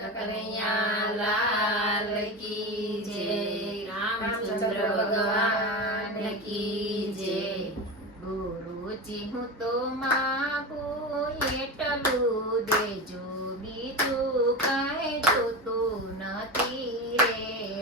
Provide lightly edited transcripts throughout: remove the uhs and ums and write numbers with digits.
કનૈયા લાલ કી જય, રામચંદ્ર ભગવાન કી જય। ગુરુજી હું તો માગું એટલું દેજો, બીજું કાંઈ જોતું નથી રે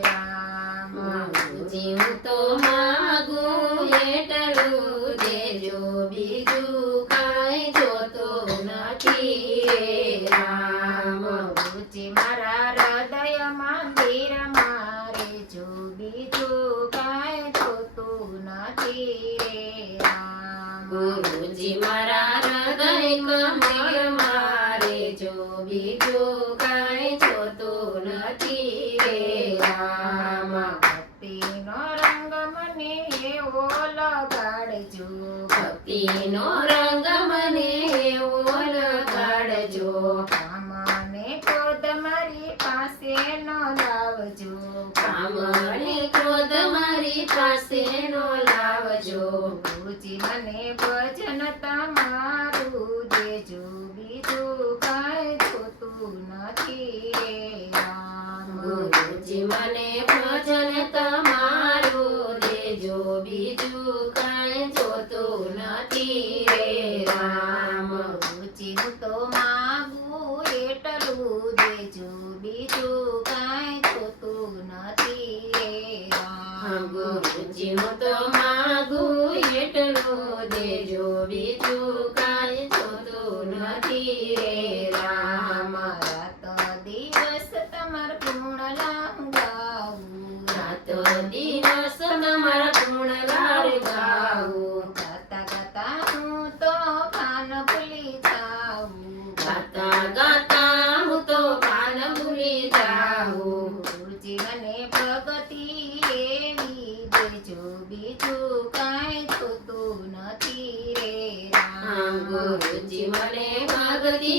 રામ। ગુરુજી હું તો માગું એટલું દેજો, બીજું કાંઈ જોતું નથી રે રામ। ગુરુજી મારા હૃદય મંદિર મારે જો, બીજું કાંઈ જોતું નથી રે રામ। ગુરુજી મારા હૃદય મંદિર મારે જો, બીજું કાંઈ જોતું નથી રે રામ। ભક્તિનો રંગ મને એવો લગાડજો, ભક્તિનો રંગ મને એવો લગાડજો। કામને ક્રોધ મારી પાસે ન લાવજો, કામને ક્રોધ મારી પાસે ન લાવજો। ગુરુજી મને ભજન તમારું દેજો, બીજું કાંઈ જોતું નથી રે રામ। ગુરુજી મને ભજન તમારું દેજો, બીજું કાંઈ જોતું નથી રે રામ। ગુરુજી હું તો માગું એટલું દેજો, બીજું કાંઈ જોતું નથી રે રામ। ગુરુજી હું તો માગું એટલું દેજો, બીજું કાંઈ જોતું નથી રે રામ। રાત દિવસ તમાર ગુણ ગાવું, રાત દિવસ તમાર ગુણ ગાવું। ગાતા ગાતા હું તો ભાન ભૂલી જાઉં, ગાતા ગાતા હું તો ભાન ભૂલી જાઉં। ગુરુજી મને ભગતિ એવી દેજો, બીજું કાંઈ જોતું નથી રે રામ। ગુરુજી મને ભગતિ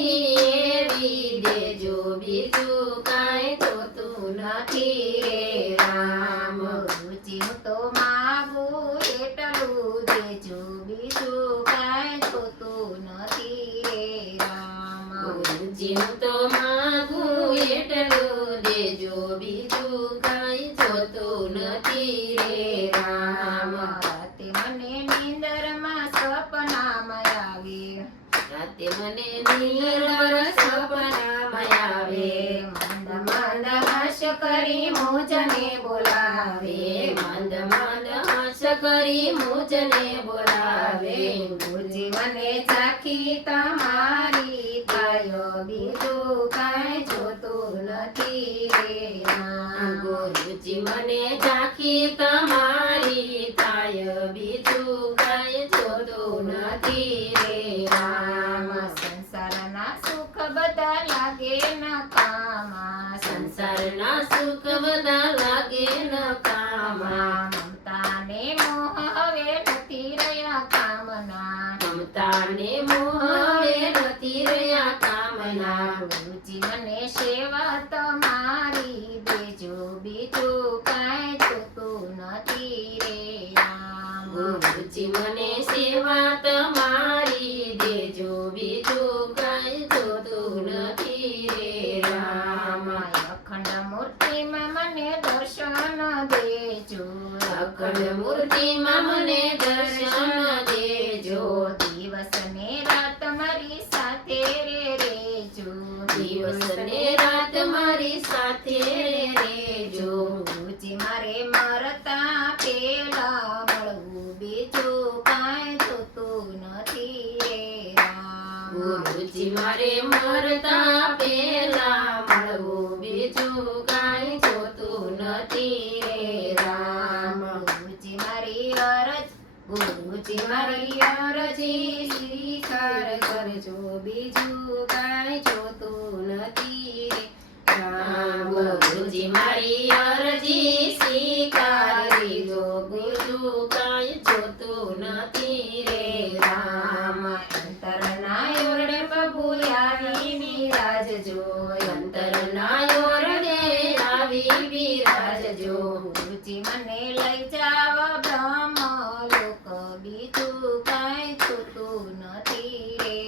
એવી દેજો, બીજું કાંઈ જોતું નથી રે રામ। ગુરુજી હું તો માગું એટલું દેજો, બીજું કાંઈ જોતું નથી રે રામ। ગુરુજી હું તો માગું એટલું દેજો, બીજું કાંઈ જોતું નથી રે રામ। રાતે મને નીંદરમાં સપનામાં આવે, રાતે મને નીંદરમાં સપનામાં આવે। મંદ મંદ હાસ્ય કરી મુજને બોલાવે, મંદ મંદ હાસ્ય કરી મુજને બોલાવે। ગુરુજી મને ઝાંખી તમારી થાય, બીજું કાંઈ જોતું નથી રે રામ। ગુરુજી મને ઝાંખી તમારી થાય, બીજું કાંઈ જોતું નથી રે રામ। સંસારના સુખ બધા લાગે નકામા, સંસારના સુખ બધા લાગે નકામા। મમતાને મોહ હવે નથી રહ્યા કામના, મમતાને મોહ હવે નથી રહ્યા કામના। ગુરુજી મને સેવા તમારી દેજો, બીજું કાંઈ જોતું નથી રે રામ। ગુરુજી મને સેવા તમારી દેજો, બીજું કાંઈ જોતું નથી રે રામ। અખંડ મૂર્તિમાં મને દર્શન દેજો, અખંડ મૂર્તિમાં મને દર્શન દેજો। દિવસ ને રાત મારી સાથે રેજો, દિવસ ને રાત મારી સાથે રેજો। ગુરુજી મારે મરતા પેલા મળવું, બીજું કાંઈ જોતું નથી રે રામ। ગુરુજી મારે મરતા પેલા મળવું, બીજું કાંઈ જોતું નથી રે રામ। ગુરુજી મારી અરજી સ્વીકાર કરજો, બીજું કાંઈ જોતું નથી રે રામ। ગુરુજી મારી અરજી સ્વીકારજો, બીજું કાંઈ જોતું નથી રે રામ। અંતરના ઓરડે પ્રભુ આવી બિરાજજો, અંતરના ઓરડે આવી બિરાજજો। ગુરુજી મને લઈ જાવ બ્રહ્મ લોક, બીજું કાંઈ જોતું નથી રે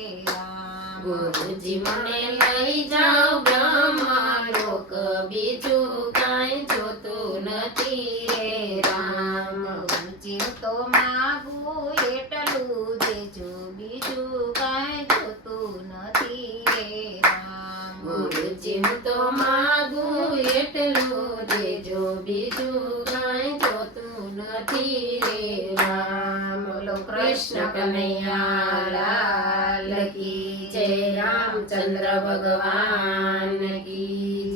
બીજું કાંઈ જોતું નથી રે રામ. ગુરુજી હું તો માગું એટલું દેજો બીજું કાંઈ જોતું નથી રે રામ. ગુરુજી હું તો માગું એટલું દેજો બીજું કાંઈ જોતું નથી રે રામ. બોલો કૃષ્ણ કનૈયા લાલ કી જય, રામચંદ્ર ભગવાન કી